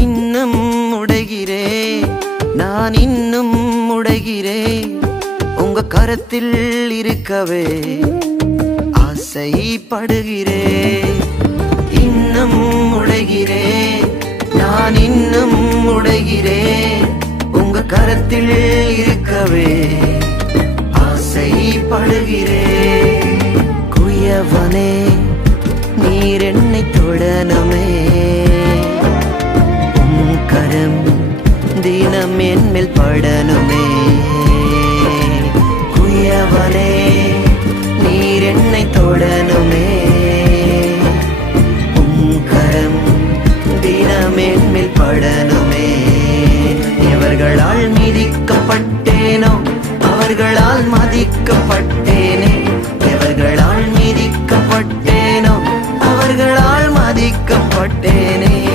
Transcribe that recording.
இன்னும் உடைகிறே நான் இன்னும் உடைகிறே உங்க கரத்தில் இருக்கவே ஆசைப்படுகிறே. இன்னும் உடைகிறே நான் இன்னும் உடைகிறே உங்க கரத்தில் இருக்கவே ஆசைப்படுகிறே. குயவனே நீர் என்னை தொடனமே நேரம் தினம் என்மேல் படனுமே. குயவனே நீர் என்னை தொடனுமே. உங்கரம் தினம் என்மேல் படனுமே. எவர்களால் மிதிக்கப்பட்டேனோ அவர்களால் மதிக்கப்பட்டேனே. எவர்களால் மிதிக்கப்பட்டேனோ அவர்களால் மதிக்கப்பட்டேனே.